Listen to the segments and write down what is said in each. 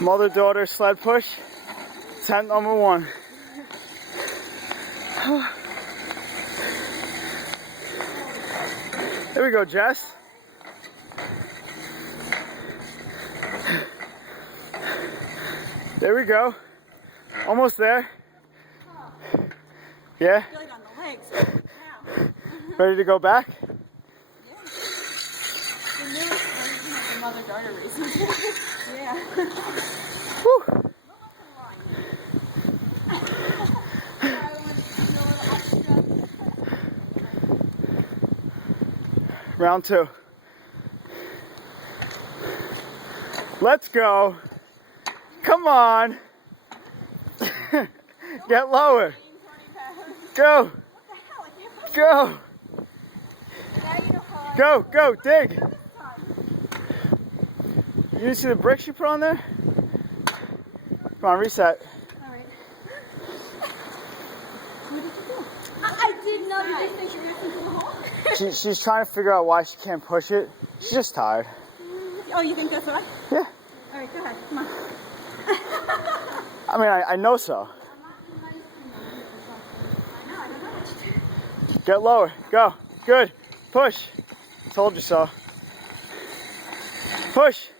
Mother-daughter sled push, attempt number 1. There we go, Jess. There we go. Almost there. Yeah? Good on the legs. Now. Ready to go back? Yeah. The newest version of the mother-daughter race. Yeah. Whew. Round 2. Let's go. Come on. Get lower. Go. Go. Go, go, dig. You see the bricks you put on there? Come on, reset. Alright. What did you do? I did not just think you were into the hole. She's trying to figure out why she can't push it. She's just tired. Oh, you think that's why? Yeah. Alright, go ahead. Come on. I mean, I know so. Get lower. Go. Good. Push. Told you so. Push.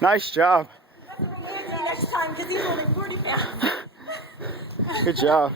Nice job. Next time, because he's only 40 pounds. Good job.